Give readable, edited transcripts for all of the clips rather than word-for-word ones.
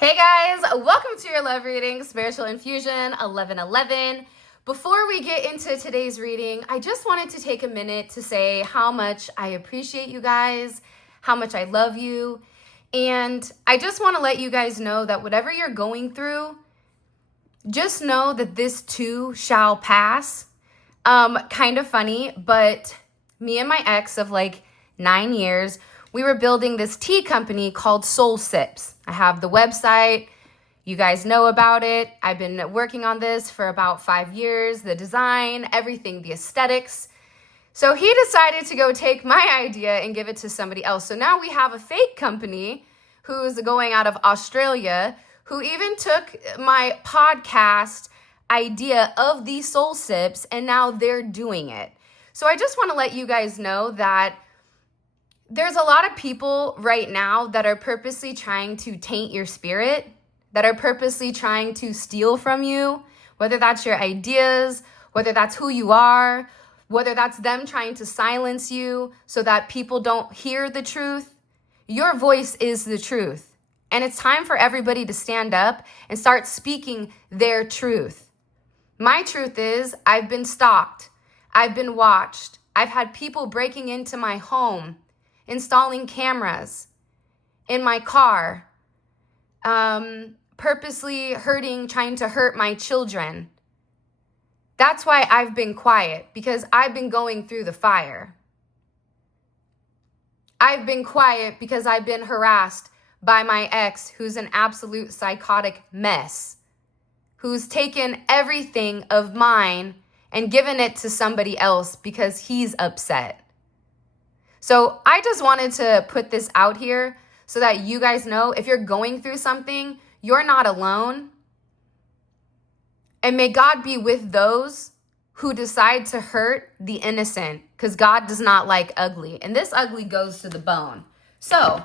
Hey guys, welcome to your love reading, Spiritual Infusion 1111. Before we get into today's reading, I just wanted to take a minute to say how much I appreciate you guys, how much I love you, and I just want to let you guys know that whatever you're going through, just know that this too shall pass. Kind of funny, but me and my ex of like 9 years, we were building this tea company called Soul Sips. I have the website. You guys know about it. I've been working on this for about 5 years, the design, everything, the aesthetics. So he decided to go take my idea and give it to somebody else. So now we have a fake company who's going out of Australia, who even took my podcast idea of these Soul Sips, and now they're doing it. So I just want to let you guys know that there's a lot of people right now that are purposely trying to taint your spirit, that are purposely trying to steal from you, whether that's your ideas, whether that's who you are, whether that's them trying to silence you so that people don't hear the truth. Your voice is the truth. And it's time for everybody to stand up and start speaking their truth. My truth is I've been stalked. I've been watched. I've had people breaking into my home, installing cameras in my car, purposely trying to hurt my children. That's why I've been quiet, because I've been going through the fire. I've been quiet because I've been harassed by my ex, who's an absolute psychotic mess, who's taken everything of mine and given it to somebody else because he's upset. So I just wanted to put this out here so that you guys know if you're going through something, you're not alone. And may God be with those who decide to hurt the innocent, because God does not like ugly. And this ugly goes to the bone. So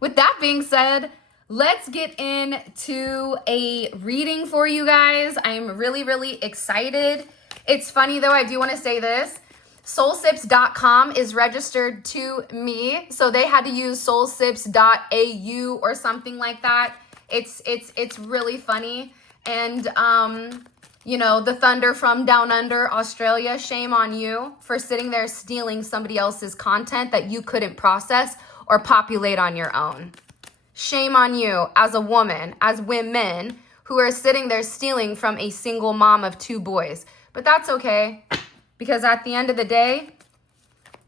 with that being said, let's get into a reading for you guys. I am really, really excited. It's funny though, I do want to say this. Soulsips.com is registered to me, so they had to use soulsips.au or something like that. It's really funny. And the thunder from down under Australia, shame on you for sitting there stealing somebody else's content that you couldn't process or populate on your own. Shame on you as a woman, as women who are sitting there stealing from a single mom of 2 boys. But that's okay. Because at the end of the day,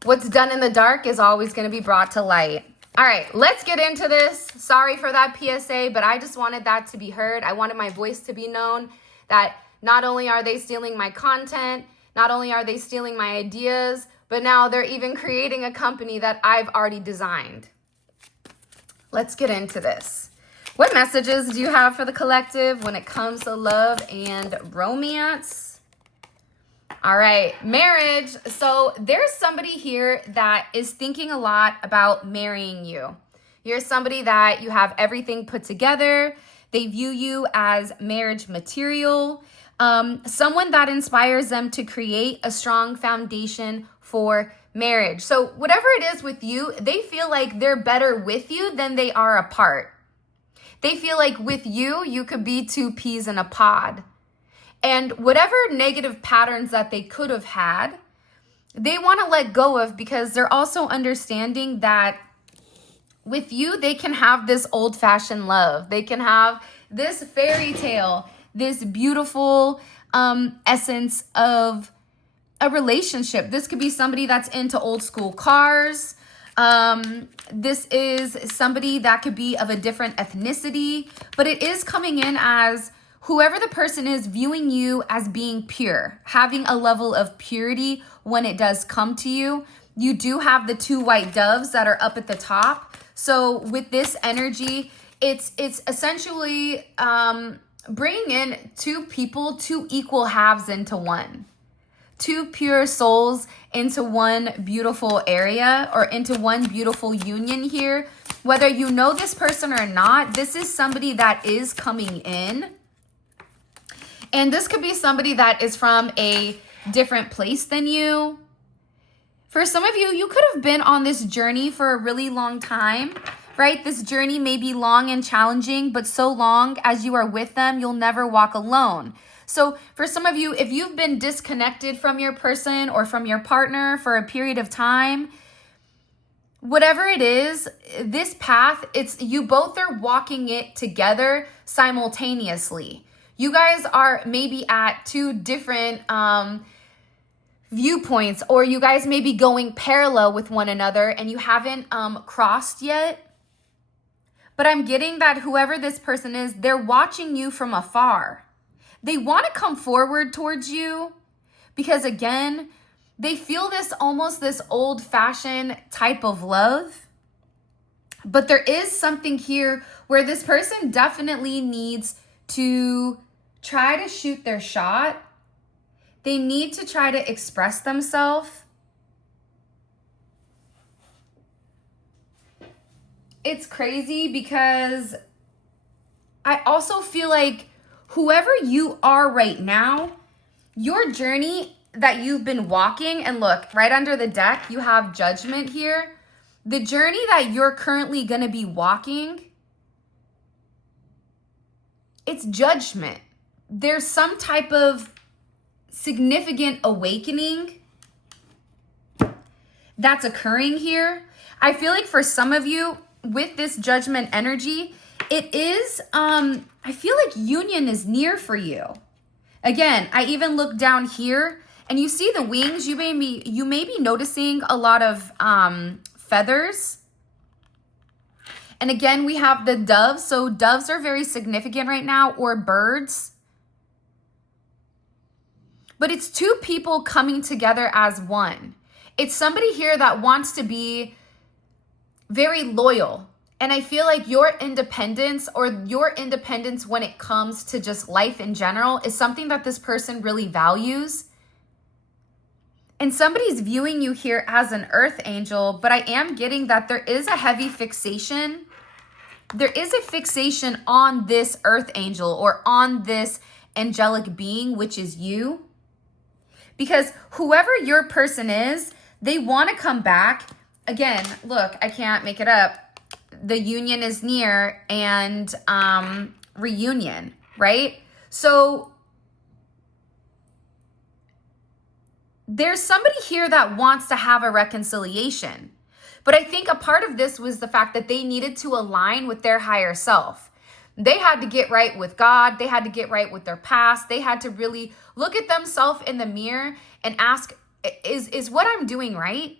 what's done in the dark is always going to be brought to light. All right, let's get into this. Sorry for that PSA, but I just wanted that to be heard. I wanted my voice to be known, that not only are they stealing my content, not only are they stealing my ideas, but now they're even creating a company that I've already designed. Let's get into this. What messages do you have for the collective when it comes to love and romance? All right, marriage. So there's somebody here that is thinking a lot about marrying you. You're somebody that you have everything put together. They view you as marriage material, someone that inspires them to create a strong foundation for marriage. So whatever it is with you, they feel like they're better with you than they are apart. They feel like with you, you could be 2 peas in a pod. And whatever negative patterns that they could have had, they want to let go of, because they're also understanding that with you, they can have this old-fashioned love. They can have this fairy tale, this beautiful essence of a relationship. This could be somebody that's into old school cars. This is somebody that could be of a different ethnicity, but it is coming in as whoever the person is viewing you as being pure, having a level of purity when it does come to you. You do have the 2 white doves that are up at the top. So with this energy, it's essentially bringing in 2 people, 2 equal halves into one. 2 pure souls into one beautiful area, or into one beautiful union here. Whether you know this person or not, this is somebody that is coming in. And this could be somebody that is from a different place than you. For some of you, you could have been on this journey for a really long time, right? This journey may be long and challenging, but so long as you are with them, you'll never walk alone. So for some of you, if you've been disconnected from your person or from your partner for a period of time, whatever it is, this path, it's you both are walking it together simultaneously. You guys are maybe at two different viewpoints, or you guys may be going parallel with one another and you haven't crossed yet. But I'm getting that whoever this person is, they're watching you from afar. They want to come forward towards you because, again, they feel this old-fashioned type of love. But there is something here where this person definitely needs to try to shoot their shot. They need to try to express themselves. It's crazy because I also feel like whoever you are right now, your journey that you've been walking, and look, right under the deck, you have Judgment here. The journey that you're currently going to be walking, it's judgment. There's some type of significant awakening that's occurring here. I feel like for some of you with this Judgment energy, it is, I feel like union is near for you. Again, I even look down here and you see the wings. You may be noticing a lot of feathers. And again, we have the doves. So doves are very significant right now, or birds. But it's two people coming together as one. It's somebody here that wants to be very loyal. And I feel like your independence, or your independence when it comes to just life in general, is something that this person really values. And somebody's viewing you here as an earth angel, but I am getting that there is a heavy fixation. There is a fixation on this earth angel, or on this angelic being, which is you. Because whoever your person is, they want to come back. Again, look, I can't make it up. The union is near, and reunion, right? So there's somebody here that wants to have a reconciliation. But I think a part of this was the fact that they needed to align with their higher self. They had to get right with God. They had to get right with their past. They had to really look at themselves in the mirror and ask, is what I'm doing right?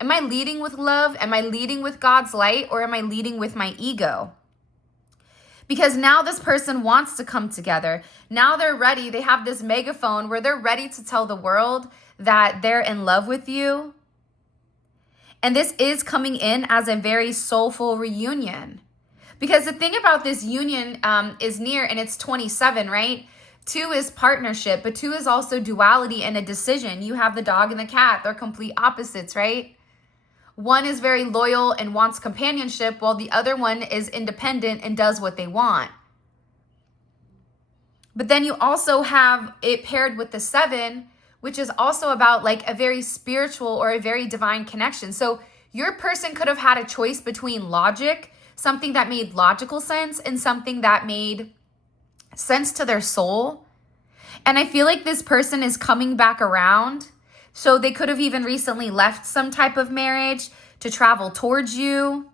Am I leading with love? Am I leading with God's light? Or am I leading with my ego? Because now this person wants to come together. Now they're ready. They have this megaphone where they're ready to tell the world that they're in love with you. And this is coming in as a very soulful reunion. Because the thing about this union is near, and it's 27, right? 2 is partnership, but 2 is also duality and a decision. You have the dog and the cat. They're complete opposites, right? 1 is very loyal and wants companionship, while the other one is independent and does what they want. But then you also have it paired with the 7, which is also about like a very spiritual or a very divine connection. So your person could have had a choice between logic, something that made logical sense, and something that made sense to their soul. And I feel like this person is coming back around. So they could have even recently left some type of marriage to travel towards you.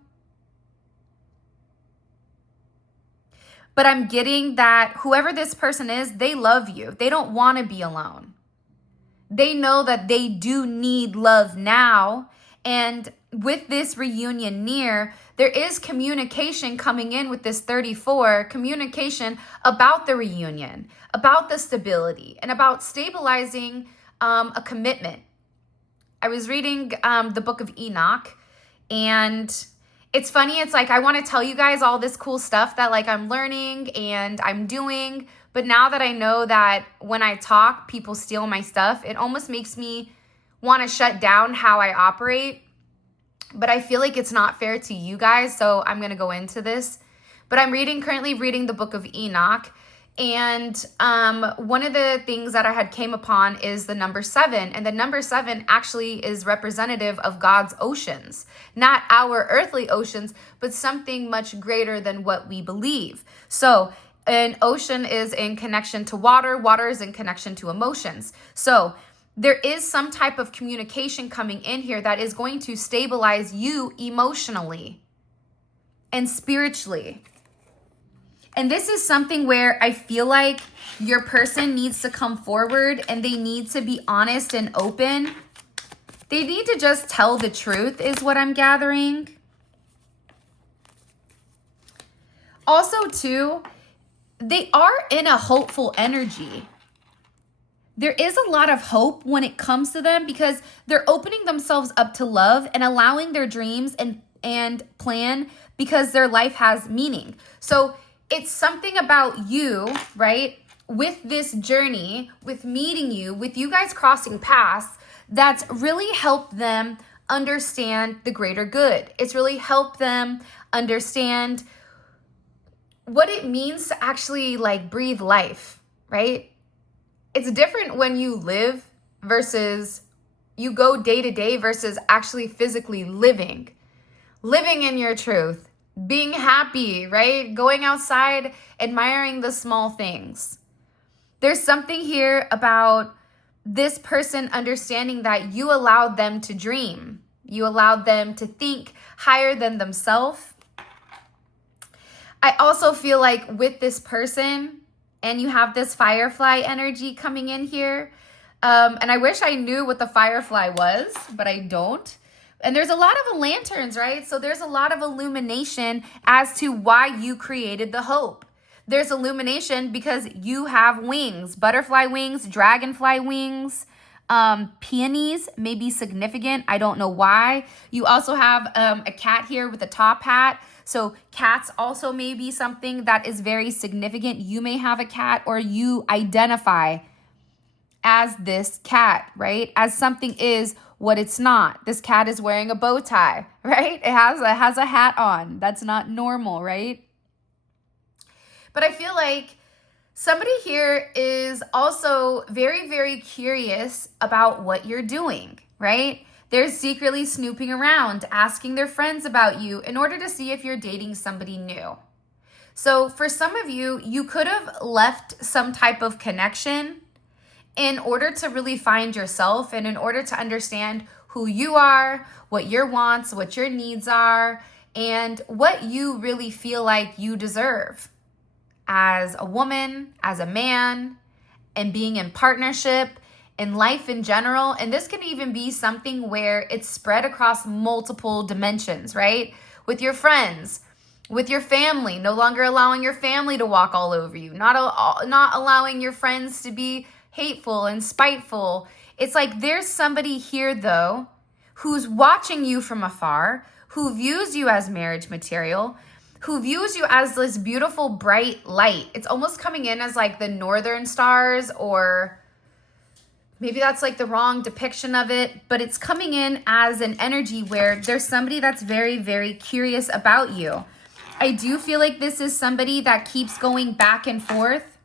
But I'm getting that whoever this person is, they love you. They don't want to be alone. They know that they do need love now. And with this reunion near, there is communication coming in with this 34, communication about the reunion, about the stability, and about stabilizing a commitment. I was reading the book of Enoch, and it's funny. It's like I want to tell you guys all this cool stuff that like I'm learning and I'm doing, but now that I know that when I talk, people steal my stuff, it almost makes me want to shut down how I operate. But I feel like it's not fair to you guys, so I'm going to go into this. But I'm currently reading the book of Enoch, And one of the things that I had came upon is the number 7. And the number 7 actually is representative of God's oceans, not our earthly oceans, but something much greater than what we believe. So an ocean is in connection to water. Water is in connection to emotions. So there is some type of communication coming in here that is going to stabilize you emotionally and spiritually. And this is something where I feel like your person needs to come forward and they need to be honest and open. They need to just tell the truth is what I'm gathering. Also, too, they are in a hopeful energy. There is a lot of hope when it comes to them because they're opening themselves up to love and allowing their dreams and plan because their life has meaning. So it's something about you, right? With this journey, with meeting you, with you guys crossing paths, that's really helped them understand the greater good. It's really helped them understand what it means to actually like breathe life, right? It's different when you live versus you go day to day versus actually physically living in your truth, being happy, right? Going outside, admiring the small things. There's something here about this person understanding that you allowed them to dream. You allowed them to think higher than themselves. I also feel like with this person, and you have this firefly energy coming in here. And I wish I knew what the firefly was, but I don't. And there's a lot of lanterns, right? So there's a lot of illumination as to why you created the hope. There's illumination because you have wings, butterfly wings, dragonfly wings, peonies may be significant. I don't know why. You also have a cat here with a top hat. So cats also may be something that is very significant. You may have a cat or you identify as this cat, right? As something is what it's not. This cat is wearing a bow tie, right? It has a hat on. That's not normal, right? But I feel like somebody here is also very, very curious about what you're doing, right? They're secretly snooping around, asking their friends about you in order to see if you're dating somebody new. So for some of you, you could have left some type of connection in order to really find yourself and in order to understand who you are, what your wants, what your needs are, and what you really feel like you deserve as a woman, as a man, and being in partnership, in life in general. And this can even be something where it's spread across multiple dimensions, right? With your friends, with your family, no longer allowing your family to walk all over you, not allowing your friends to be hateful and spiteful. It's like there's somebody here, though, who's watching you from afar, who views you as marriage material, who views you as this beautiful, bright light. It's almost coming in as like the northern stars, or maybe that's like the wrong depiction of it, but it's coming in as an energy where there's somebody that's very, very curious about you. I do feel like this is somebody that keeps going back and forth,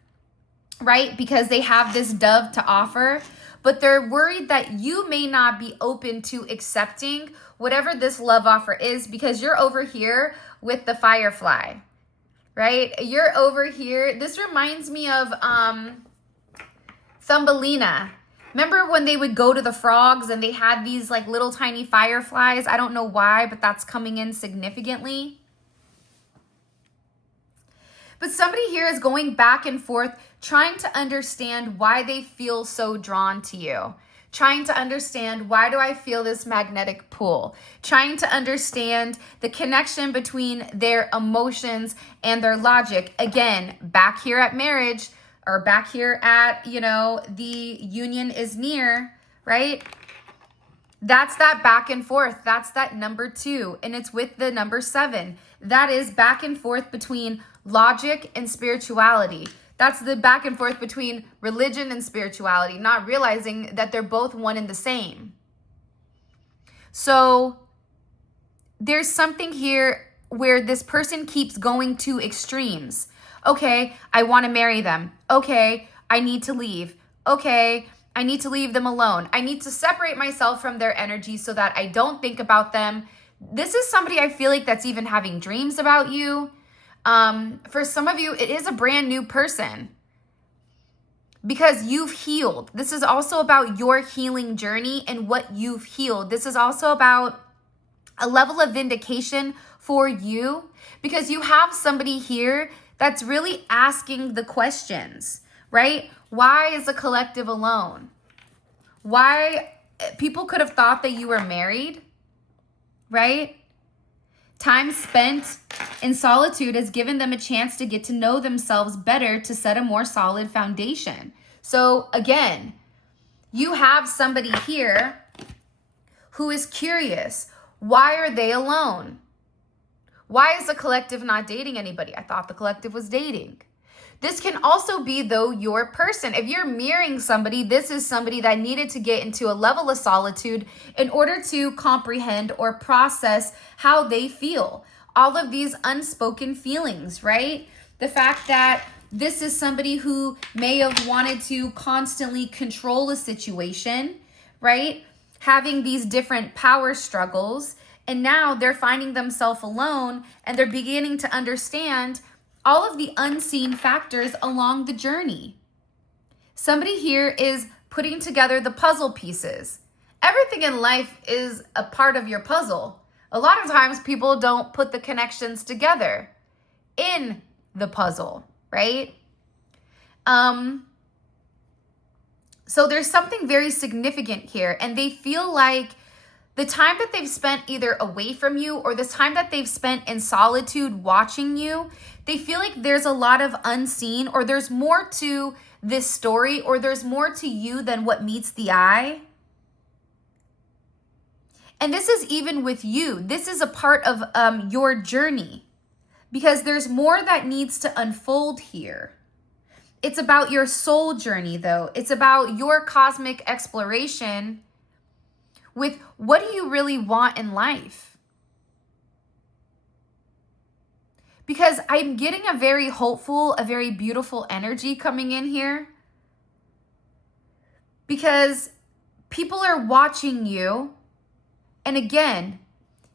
right? Because they have this dove to offer, but they're worried that you may not be open to accepting whatever this love offer is because you're over here with the firefly, right? You're over here. This reminds me of Thumbelina. Remember when they would go to the frogs and they had these like little tiny fireflies? I don't know why, but that's coming in significantly. But somebody here is going back and forth, trying to understand why they feel so drawn to you. Trying to understand, why do I feel this magnetic pull? Trying to understand the connection between their emotions and their logic. Again, back here at marriage, or back here at, the union is near, right? That's that back and forth. That's that number 2. And it's with the number 7. That is back and forth between logic and spirituality. That's the back and forth between religion and spirituality, not realizing that they're both one and the same. So there's something here where this person keeps going to extremes. Okay, I want to marry them. Okay, I need to leave. Okay, I need to leave them alone. I need to separate myself from their energy so that I don't think about them. This is somebody I feel like that's even having dreams about you. For some of you, it is a brand new person because you've healed. This is also about your healing journey and what you've healed. This is also about a level of vindication for you because you have somebody here that's really asking the questions, right? Why is the collective alone? Why? People could have thought that you were married, right? Time spent in solitude has given them a chance to get to know themselves better to set a more solid foundation. So again, you have somebody here who is curious. Why are they alone? Why is the collective not dating anybody? I thought the collective was dating. This can also be, though, your person. If you're mirroring somebody, this is somebody that needed to get into a level of solitude in order to comprehend or process how they feel. All of these unspoken feelings, right? The fact that this is somebody who may have wanted to constantly control a situation, right? Having these different power struggles. And now they're finding themselves alone and they're beginning to understand all of the unseen factors along the journey. Somebody here is putting together the puzzle pieces. Everything in life is a part of your puzzle. A lot of times people don't put the connections together in the puzzle, right? So there's something very significant here, and they feel like the time that they've spent either away from you or this time that they've spent in solitude watching you, they feel like there's a lot of unseen, or there's more to this story, or there's more to you than what meets the eye. And this is even with you. This is a part of your journey because there's more that needs to unfold here. It's about your soul journey, though. It's about your cosmic exploration with what do you really want in life? Because I'm getting a very hopeful, a very beautiful energy coming in here. Because people are watching you. And again,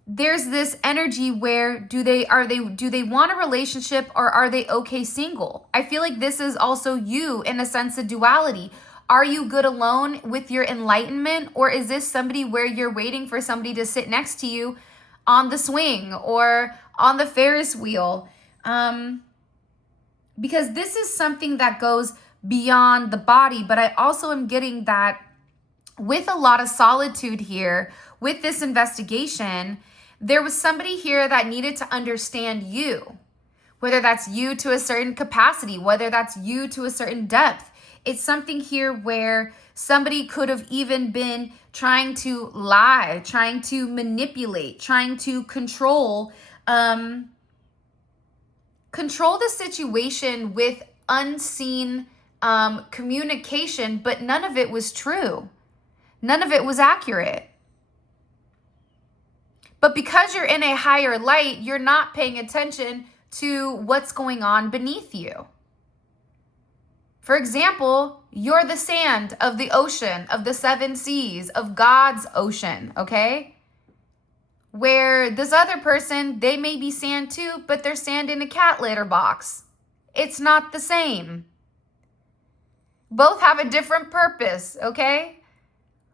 there's this energy where do they want a relationship, or are they okay single? I feel like this is also you in a sense of duality. Are you good alone with your enlightenment, or is this somebody where you're waiting for somebody to sit next to you on the swing or on the Ferris wheel? Because this is something that goes beyond the body, but I also am getting that with a lot of solitude here, with this investigation, there was somebody here that needed to understand you, whether that's you to a certain capacity, whether that's you to a certain depth. It's something here where somebody could have even been trying to lie, trying to manipulate, trying to control the situation with unseen communication, but none of it was true. None of it was accurate. But because you're in a higher light, you're not paying attention to what's going on beneath you. For example, you're the sand of the ocean, of the seven seas, of God's ocean, okay? Where this other person, they may be sand too, but they're sand in a cat litter box. It's not the same. Both have a different purpose, okay?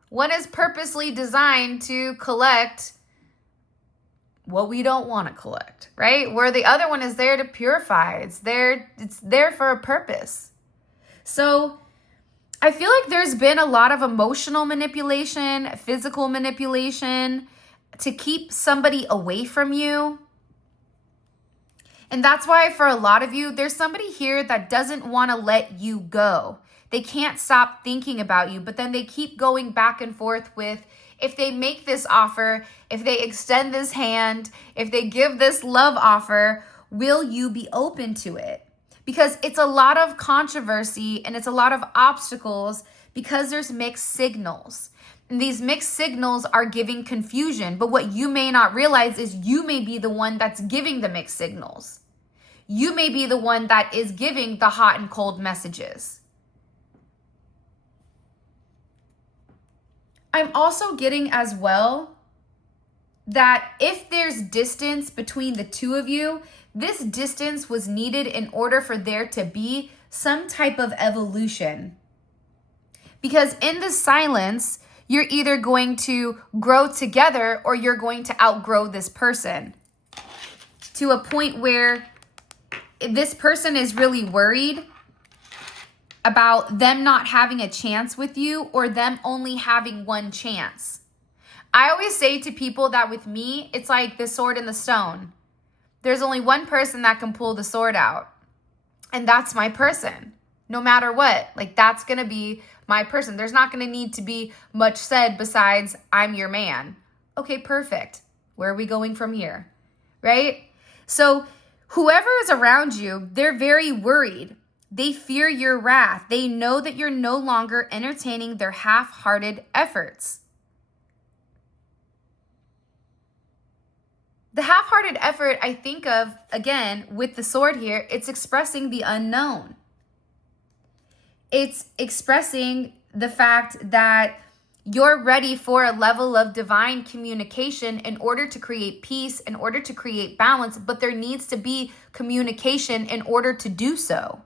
One is purposely designed to collect what we don't want to collect, right? Where the other one is there to purify. It's there for a purpose. So I feel like there's been a lot of emotional manipulation, physical manipulation to keep somebody away from you. And that's why for a lot of you, there's somebody here that doesn't want to let you go. They can't stop thinking about you, but then they keep going back and forth with, if they make this offer, if they extend this hand, if they give this love offer, will you be open to it? Because it's a lot of controversy and it's a lot of obstacles because there's mixed signals. And these mixed signals are giving confusion. But what you may not realize is you may be the one that's giving the mixed signals. You may be the one that is giving the hot and cold messages. I'm also getting as well that if there's distance between the two of you, this distance was needed in order for there to be some type of evolution. Because in the silence, you're either going to grow together or you're going to outgrow this person to a point where this person is really worried about them not having a chance with you or them only having one chance. I always say to people that with me, it's like the sword and the stone. There's only one person that can pull the sword out, and that's my person. No matter what, like that's going to be my person. There's not going to need to be much said besides I'm your man. Okay, perfect. Where are we going from here? Right? So whoever is around you, they're very worried. They fear your wrath. They know that you're no longer entertaining their half-hearted efforts. The half-hearted effort I think of, again, with the sword here, it's expressing the unknown. It's expressing the fact that you're ready for a level of divine communication in order to create peace, in order to create balance, but there needs to be communication in order to do so.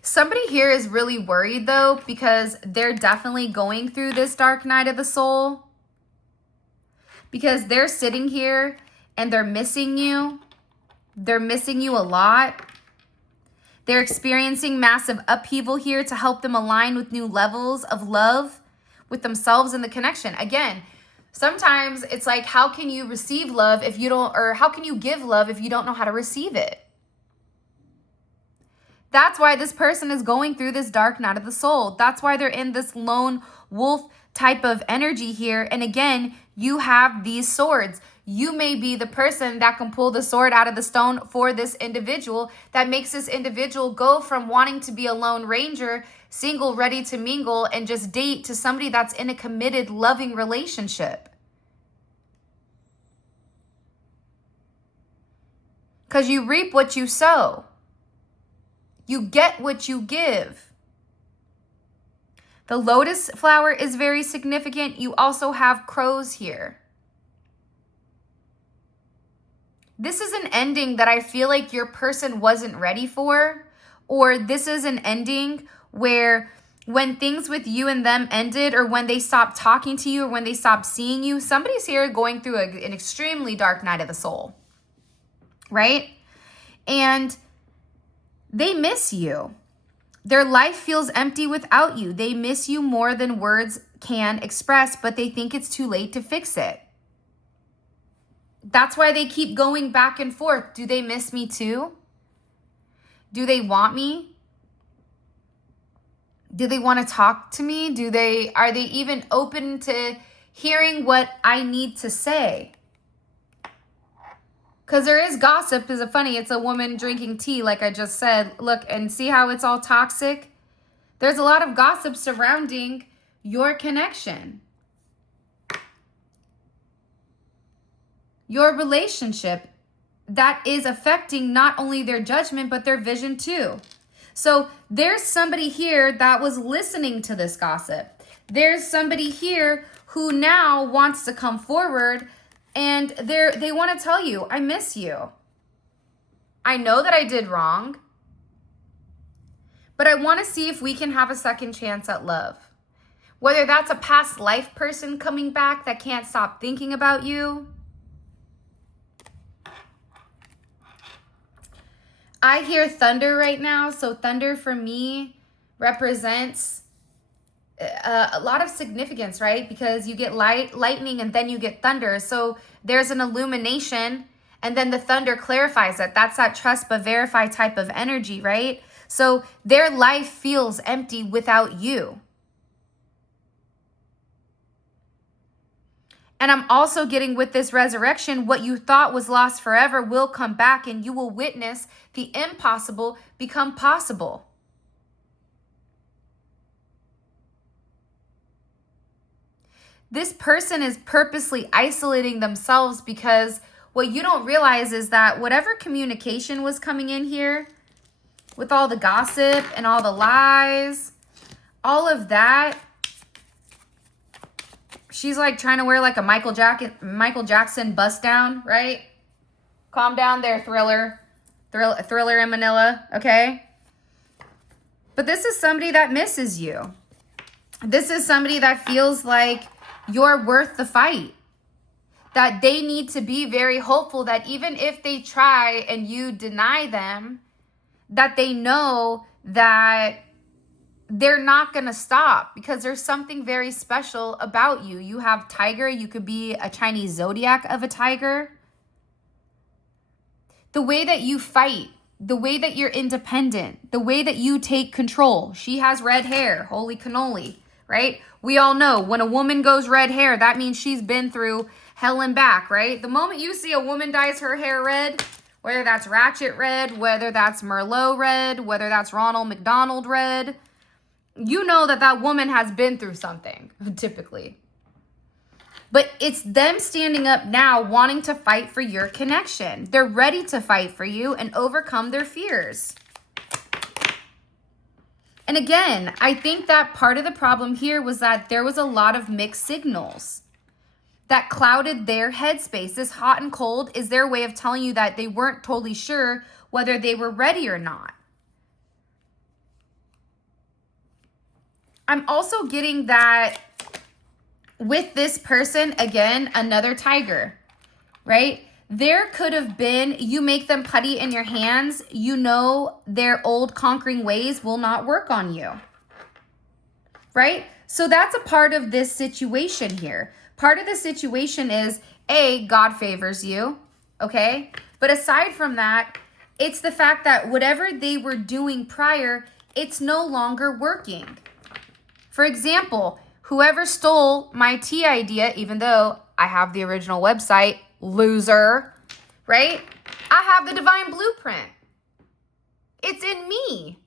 Somebody here is really worried though, because they're definitely going through this dark night of the soul. Because they're sitting here and they're missing you. They're missing you a lot. They're experiencing massive upheaval here to help them align with new levels of love with themselves and the connection. Again, sometimes it's like, how can you receive love if you don't, or how can you give love if you don't know how to receive it? That's why this person is going through this dark night of the soul. That's why they're in this lone wolf type of energy here. And again, you have these swords. You may be the person that can pull the sword out of the stone for this individual that makes this individual go from wanting to be a lone ranger, single, ready to mingle, and just date to somebody that's in a committed, loving relationship. Because you reap what you sow. You get what you give. The lotus flower is very significant. You also have crows here. This is an ending that I feel like your person wasn't ready for, or this is an ending where when things with you and them ended, or when they stopped talking to you, or when they stopped seeing you, somebody's here going through an extremely dark night of the soul, right? And they miss you. Their life feels empty without you. They miss you more than words can express, but they think it's too late to fix it. That's why they keep going back and forth. Do they miss me too? Do they want me? Do they want to talk to me? Are they even open to hearing what I need to say? Because there is gossip. Is it funny? It's a woman drinking tea, like I just said. Look, and see how it's all toxic? There's a lot of gossip surrounding your connection. Your relationship that is affecting not only their judgment, but their vision too. So there's somebody here that was listening to this gossip. There's somebody here who now wants to come forward and they want to tell you, I miss you. I know that I did wrong, but I want to see if we can have a second chance at love. Whether that's a past life person coming back that can't stop thinking about you. I hear thunder right now. So thunder for me represents a lot of significance, right? Because you get lightning and then you get thunder. So there's an illumination and then the thunder clarifies it. That's that trust but verify type of energy, right? So their life feels empty without you. And I'm also getting with this resurrection, what you thought was lost forever will come back and you will witness the impossible become possible. This person is purposely isolating themselves because what you don't realize is that whatever communication was coming in here with all the gossip and all the lies, all of that, she's like trying to wear like a Michael Jackson bust down, right? Calm down there, Thriller in Manila, okay? But this is somebody that misses you. This is somebody that feels like you're worth the fight. That they need to be very hopeful that even if they try and you deny them, that they know that they're not going to stop because there's something very special about you. You have tiger. You could be a Chinese zodiac of a tiger. The way that you fight, the way that you're independent, the way that you take control. She has red hair. Holy cannoli, right? We all know when a woman goes red hair, that means she's been through hell and back, right? The moment you see a woman dyes her hair red, whether that's Ratchet red, whether that's Merlot red, whether that's Ronald McDonald red, you know that that woman has been through something, typically. But it's them standing up now wanting to fight for your connection. They're ready to fight for you and overcome their fears. And again, I think that part of the problem here was that there was a lot of mixed signals that clouded their headspace. This hot and cold is their way of telling you that they weren't totally sure whether they were ready or not. I'm also getting that with this person, again, another tiger, right? There could have been, you make them putty in your hands, you know their old conquering ways will not work on you, right? So that's a part of this situation here. Part of the situation is, A, God favors you, okay? But aside from that, it's the fact that whatever they were doing prior, it's no longer working. For example, whoever stole my tea idea, even though I have the original website, loser, right? I have the divine blueprint. It's in me.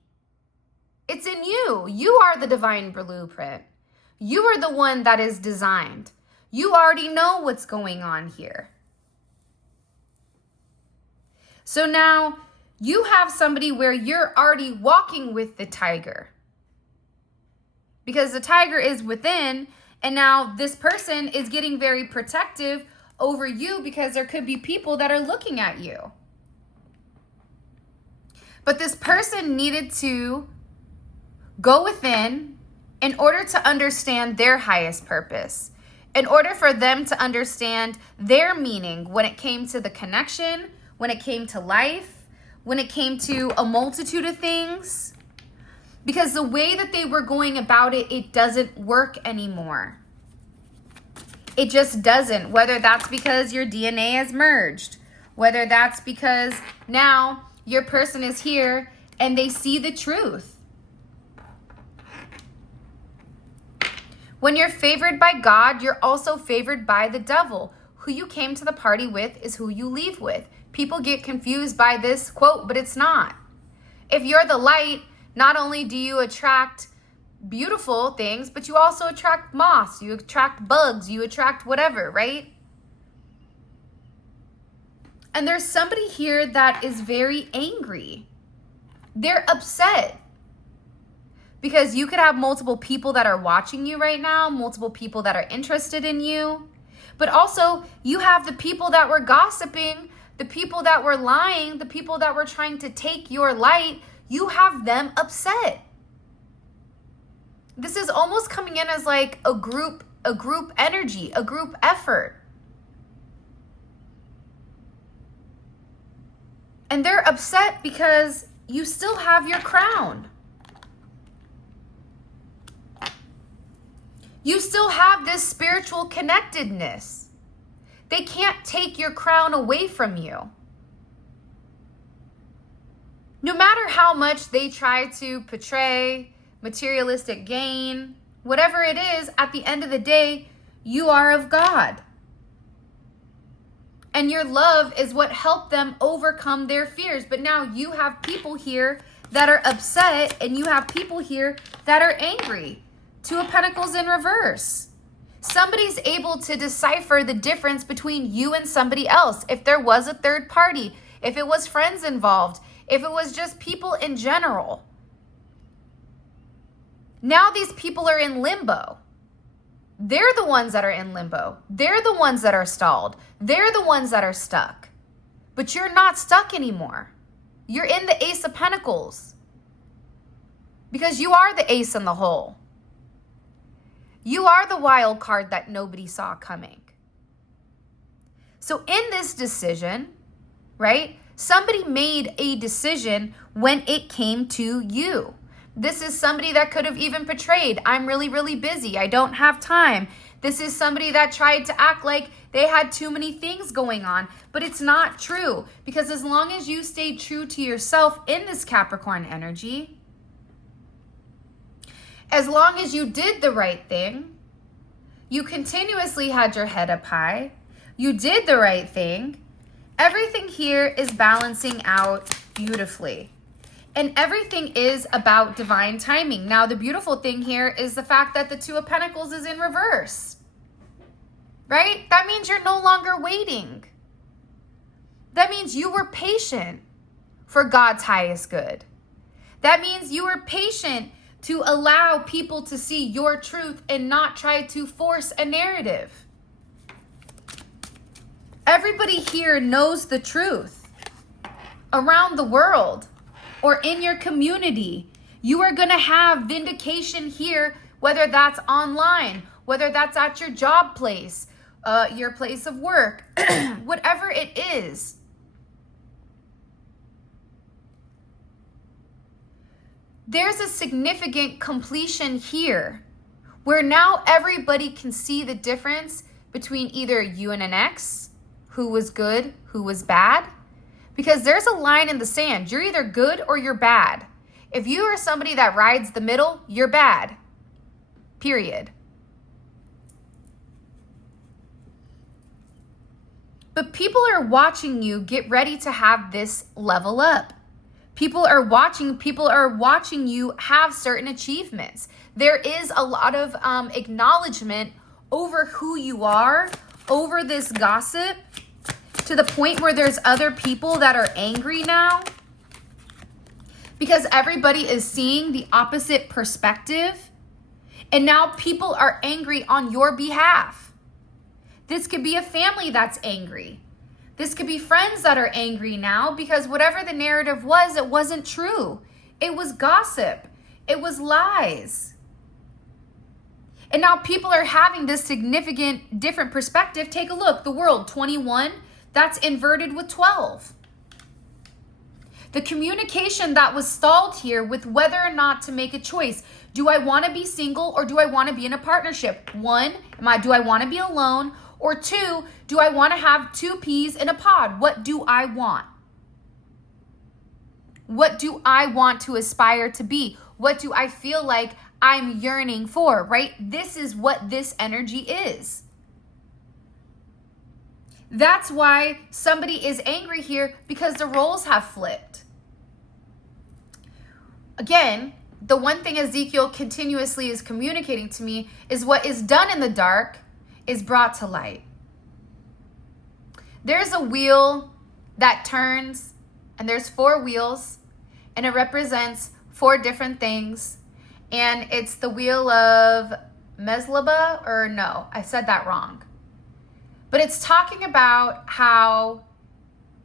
It's in you. You are the divine blueprint. You are the one that is designed. You already know what's going on here. So now you have somebody where you're already walking with the tiger. Because the tiger is within, and now this person is getting very protective over you because there could be people that are looking at you. But this person needed to go within in order to understand their highest purpose, in order for them to understand their meaning when it came to the connection, when it came to life, when it came to a multitude of things. Because the way that they were going about it, it doesn't work anymore. It just doesn't. Whether that's because your DNA has merged, whether that's because now your person is here and they see the truth. When you're favored by God, you're also favored by the devil. Who you came to the party with is who you leave with. People get confused by this quote, but it's not. If you're the light, not only do you attract beautiful things, but you also attract moths, you attract bugs, you attract whatever, right? And there's somebody here that is very angry. They're upset. Because you could have multiple people that are watching you right now, multiple people that are interested in you. But also, you have the people that were gossiping, the people that were lying, the people that were trying to take your light. You have them upset. This is almost coming in as like a group energy, a group effort. And they're upset because you still have your crown. You still have this spiritual connectedness. They can't take your crown away from you. No matter how much they try to portray materialistic gain, whatever it is, at the end of the day, you are of God. And your love is what helped them overcome their fears. But now you have people here that are upset, and you have people here that are angry. Two of Pentacles in reverse. Somebody's able to decipher the difference between you and somebody else. If there was a third party, if it was friends involved, if it was just people in general. Now these people are in limbo. They're the ones that are in limbo. They're the ones that are stalled. They're the ones that are stuck. But you're not stuck anymore. You're in the Ace of Pentacles. Because you are the ace in the hole. You are the wild card that nobody saw coming. So in this decision, right, somebody made a decision when it came to you. This is somebody that could have even portrayed, I'm really, really busy. I don't have time. This is somebody that tried to act like they had too many things going on, but it's not true. Because as long as you stay true to yourself in this Capricorn energy, as long as you did the right thing, you continuously had your head up high, you did the right thing, everything here is balancing out beautifully. And everything is about divine timing. Now, the beautiful thing here is the fact that the Two of Pentacles is in reverse, right? That means you're no longer waiting. That means you were patient for God's highest good. That means you were patient to allow people to see your truth and not try to force a narrative. Everybody here knows the truth. Around the world or in your community, you are going to have vindication here, whether that's online, whether that's at your job place, your place of work, whatever it is. There's a significant completion here where now everybody can see the difference between either you and an ex, who was good, who was bad, because there's a line in the sand. You're either good or you're bad. If you are somebody that rides the middle, you're bad. Period. But people are watching you get ready to have this level up. People are watching you have certain achievements. There is a lot of acknowledgement over who you are, over this gossip, to the point where there's other people that are angry now because everybody is seeing the opposite perspective. And now people are angry on your behalf. This could be a family that's angry. This could be friends that are angry now because whatever the narrative was, it wasn't true. It was gossip. It was lies. And now people are having this significant different perspective. Take a look. The world, 21, that's inverted with 12. The communication that was stalled here with whether or not to make a choice. Do I want to be single or do I want to be in a partnership? One, do I want to be alone? Or two, do I want to have two peas in a pod? What do I want? What do I want to aspire to be? What do I feel like I'm yearning for, right? This is what this energy is. That's why somebody is angry here, because the roles have flipped. Again, the one thing Ezekiel continuously is communicating to me is what is done in the dark is brought to light. There's a wheel that turns, and there's 4 wheels, and it represents 4 different things. And it's the wheel of Meslaba, or no, I said that wrong. But it's talking about how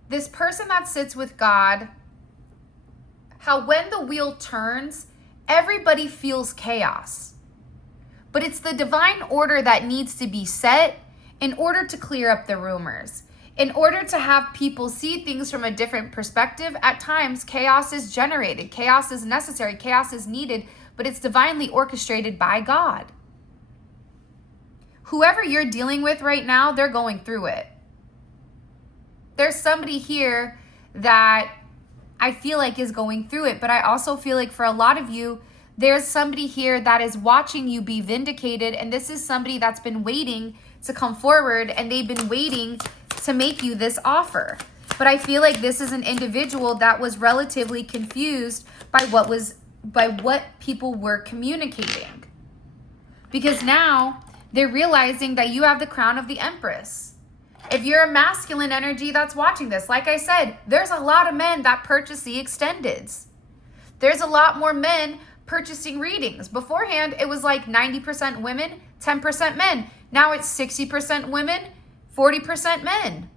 this person that sits with God, how when the wheel turns, everybody feels chaos. But it's the divine order that needs to be set in order to clear up the rumors. In order to have people see things from a different perspective, at times chaos is generated. Chaos is necessary. Chaos is needed, but it's divinely orchestrated by God. Whoever you're dealing with right now, they're going through it. There's somebody here that I feel like is going through it, but I also feel like for a lot of you, there's somebody here that is watching you be vindicated, and this is somebody that's been waiting to come forward, and they've been waiting to make you this offer. But I feel like this is an individual that was relatively confused by what people were communicating. Because now They're realizing that you have the crown of the Empress. If you're a masculine energy that's watching this, like I said, there's a lot of men that purchase the extendeds. There's a lot more men purchasing readings. Beforehand, it was like 90% women, 10% men. Now it's 60% women, 40% men.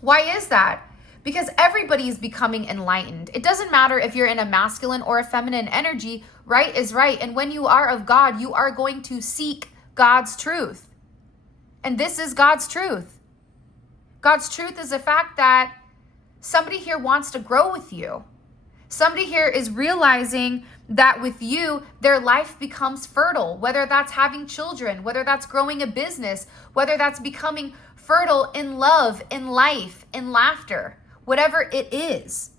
Why is that? Because everybody is becoming enlightened. It doesn't matter if you're in a masculine or a feminine energy, right is right. And when you are of God, you are going to seek God's truth. And this is God's truth. God's truth is the fact that somebody here wants to grow with you. Somebody here is realizing that with you, their life becomes fertile, whether that's having children, whether that's growing a business, whether that's becoming fertile in love, in life, in laughter, whatever it is.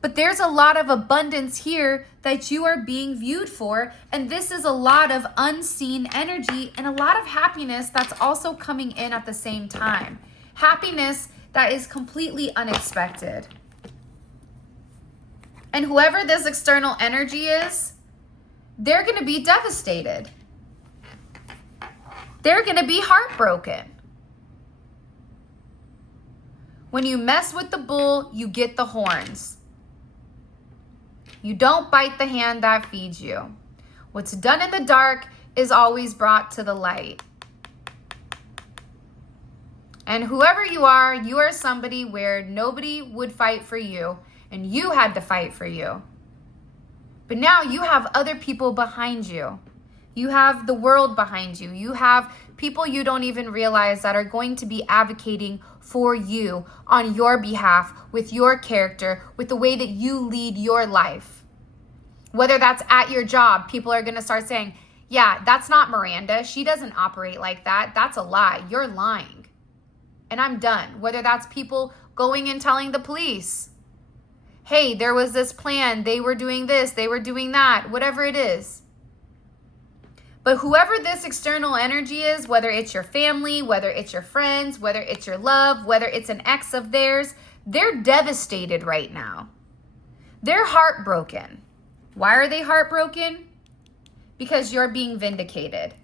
But there's a lot of abundance here that you are being viewed for. And this is a lot of unseen energy and a lot of happiness that's also coming in at the same time. Happiness that is completely unexpected. And whoever this external energy is, they're going to be devastated. They're going to be heartbroken. When you mess with the bull, you get the horns. You don't bite the hand that feeds you. What's done in the dark is always brought to the light. And whoever you are somebody where nobody would fight for you. And you had to fight for you. But now you have other people behind you. You have the world behind you. You have people you don't even realize that are going to be advocating for you on your behalf, with your character, with the way that you lead your life. Whether that's at your job, people are going to start saying, yeah, that's not Miranda. She doesn't operate like that. That's a lie. You're lying. And I'm done. Whether that's people going and telling the police, hey, there was this plan, they were doing this, they were doing that, whatever it is. But whoever this external energy is, whether it's your family, whether it's your friends, whether it's your love, whether it's an ex of theirs, they're devastated right now. They're heartbroken. Why are they heartbroken? Because you're being vindicated.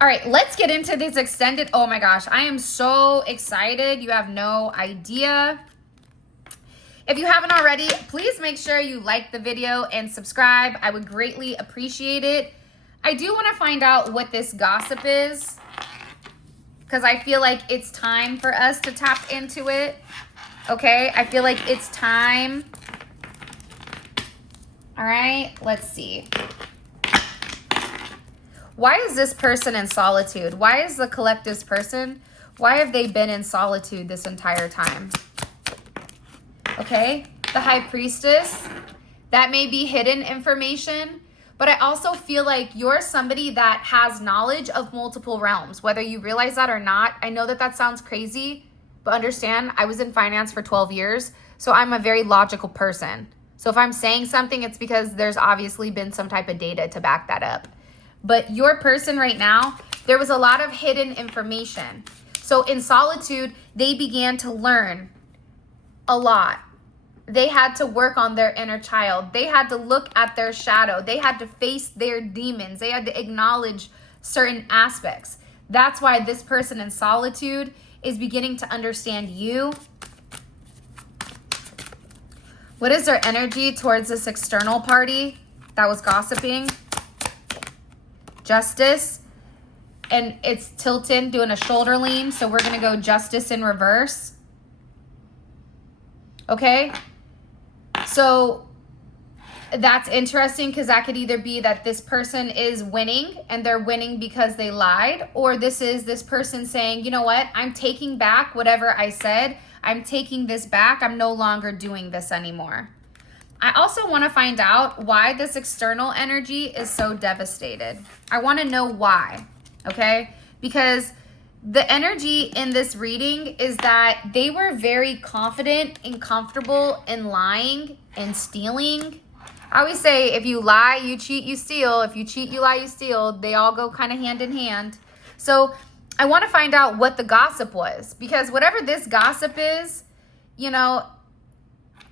All right, let's get into this extended. Oh my gosh, I am so excited. You have no idea. If you haven't already, please make sure you like the video and subscribe. I would greatly appreciate it. I do want to find out what this gossip is, because I feel like it's time for us to tap into it. Okay, I feel like it's time. All right, let's see. Why is this person in solitude? Why is the collective's person? Why have they been in solitude this entire time? Okay, the High Priestess, that may be hidden information, but I also feel like you're somebody that has knowledge of multiple realms, whether you realize that or not. I know that that sounds crazy, but understand, I was in finance for 12 years, so I'm a very logical person. So if I'm saying something, it's because there's obviously been some type of data to back that up. But your person right now, there was a lot of hidden information. So in solitude, they began to learn a lot. They had to work on their inner child. They had to look at their shadow. They had to face their demons. They had to acknowledge certain aspects. That's why this person in solitude is beginning to understand you. What is their energy towards this external party that was gossiping? Justice. And it's Tilton doing a shoulder lean. So we're going to go justice in reverse. Okay. So that's interesting, because that could either be that this person is winning and they're winning because they lied, or this is this person saying, you know what, I'm taking back whatever I said. I'm taking this back. I'm no longer doing this anymore. I also want to find out why this external energy is so devastated. I want to know why, okay? Because the energy in this reading is that they were very confident and comfortable in lying and stealing. I always say, if you lie, you cheat, you steal. If you cheat, you lie, you steal. They all go kind of hand in hand. So I want to find out what the gossip was, because whatever this gossip is, you know,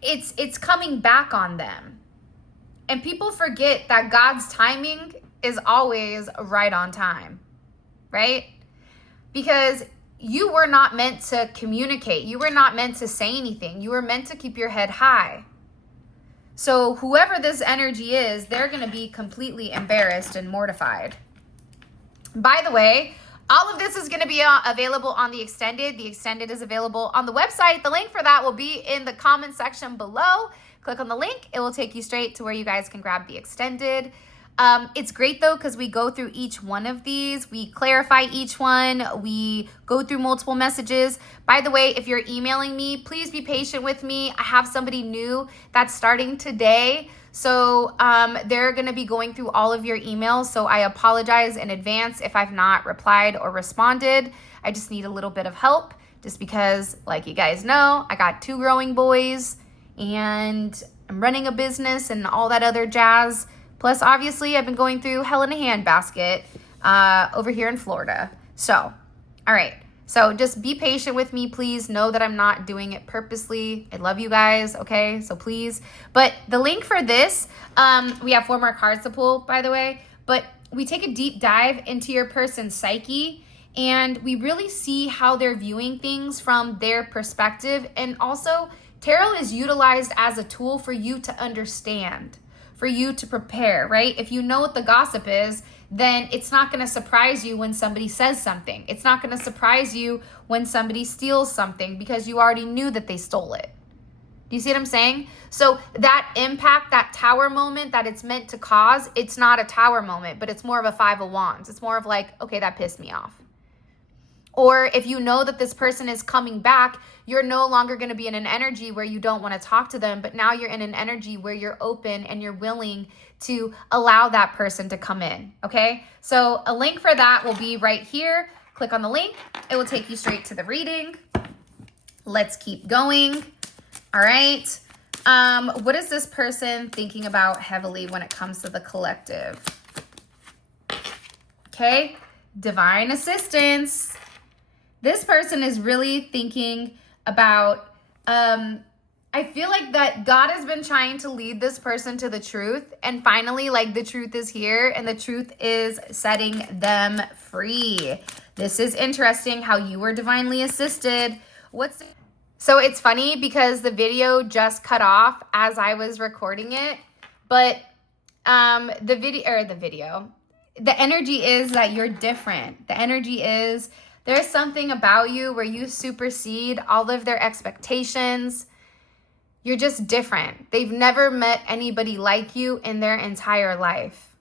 it's coming back on them. And people forget that God's timing is always right on time, right? Because you were not meant to communicate. You were not meant to say anything. You were meant to keep your head high. So whoever this energy is, they're going to be completely embarrassed and mortified. By the way, all of this is going to be available on the extended. The extended is available on the website. The link for that will be in the comment section below. Click on the link. It will take you straight to where you guys can grab the extended. It's great though, because we go through each one of these. We clarify each one. We go through multiple messages. By the way, if you're emailing me, please be patient with me. I have somebody new that's starting today. So they're going to be going through all of your emails. So I apologize in advance if I've not replied or responded. I just need a little bit of help just because, like you guys know, I got 2 growing boys and I'm running a business and all that other jazz. Plus, obviously, I've been going through hell in a handbasket over here in Florida. So, all right. So just be patient with me. Please know that I'm not doing it purposely. I love you guys, okay? So please. But the link for this, we have 4 more cards to pull, by the way. But we take a deep dive into your person's psyche, and we really see how they're viewing things from their perspective. And also, tarot is utilized as a tool for you to understand, for you to prepare, right? If you know what the gossip is, then it's not going to surprise you when somebody says something. It's not going to surprise you when somebody steals something because you already knew that they stole it. Do you see what I'm saying? So that impact, that tower moment that it's meant to cause, it's not a tower moment, but it's more of a 5 of wands. It's more of like, okay, that pissed me off. Or if you know that this person is coming back, you're no longer going to be in an energy where you don't want to talk to them, but now you're in an energy where you're open and you're willing to allow that person to come in, okay? So a link for that will be right here. Click on the link. It will take you straight to the reading. Let's keep going. All right. What is this person thinking about heavily when it comes to the collective? Okay. Divine assistance. This person is really thinking about, I feel like that God has been trying to lead this person to the truth. And finally, like, the truth is here and the truth is setting them free. This is interesting how you were divinely assisted. So it's funny because the video just cut off as I was recording it. But the energy is that you're different. The energy is there's something about you where you supersede all of their expectations. You're just different. They've never met anybody like you in their entire life.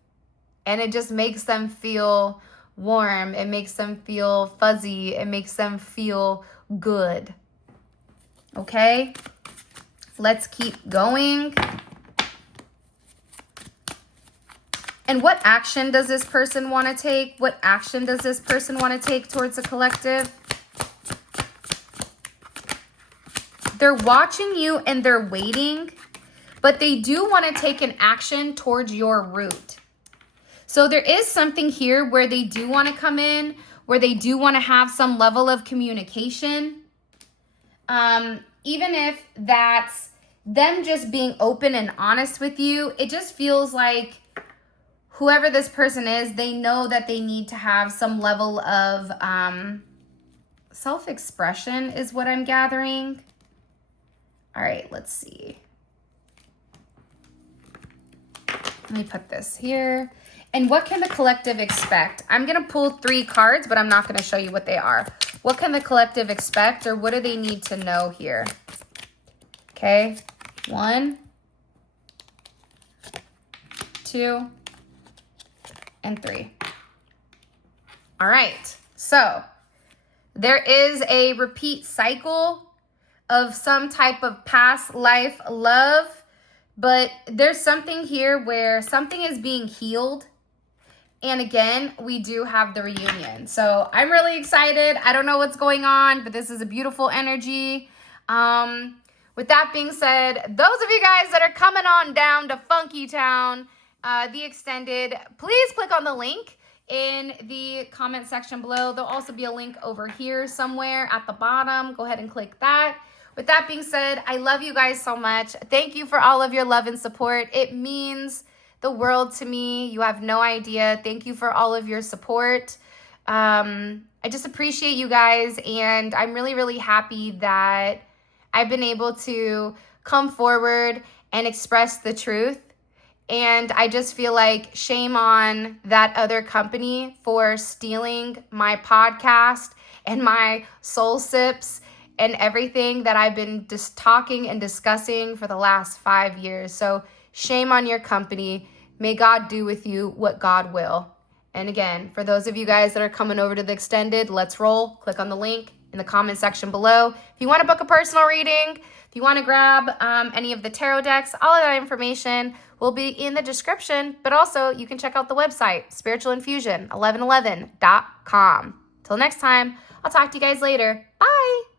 And it just makes them feel warm. It makes them feel fuzzy. It makes them feel good. Okay? Let's keep going. And what action does this person want to take? What action does this person want to take towards the collective? They're watching you and they're waiting, but they do want to take an action towards your root. So there is something here where they do want to come in, where they do want to have some level of communication. Even if that's them just being open and honest with you, it just feels like whoever this person is, they know that they need to have some level of self-expression is what I'm gathering. All right, let's see. Let me put this here. And what can the collective expect? I'm going to pull 3 cards, but I'm not going to show you what they are. What can the collective expect, or what do they need to know here? Okay, 1, 2, and 3. All right, so there is a repeat cycle of some type of past life love, but there's something here where something is being healed. And again, we do have the reunion. So I'm really excited. I don't know what's going on, but this is a beautiful energy. With that being said, those of you guys that are coming on down to Funky Town, the extended, please click on the link in the comment section below. There'll also be a link over here somewhere at the bottom. Go ahead and click that. With that being said, I love you guys so much. Thank you for all of your love and support. It means the world to me. You have no idea. Thank you for all of your support. I just appreciate you guys, and I'm really, really happy that I've been able to come forward and express the truth. And I just feel like shame on that other company for stealing my podcast and my soul sips and everything that I've been just talking and discussing for the last 5 years. So shame on your company. May God do with you what God will. And again, for those of you guys that are coming over to the extended, let's roll. Click on the link in the comment section below. If you want to book a personal reading, if you want to grab any of the tarot decks, all of that information will be in the description. But also, you can check out the website, spiritualinfusion1111.com. Till next time, I'll talk to you guys later. Bye.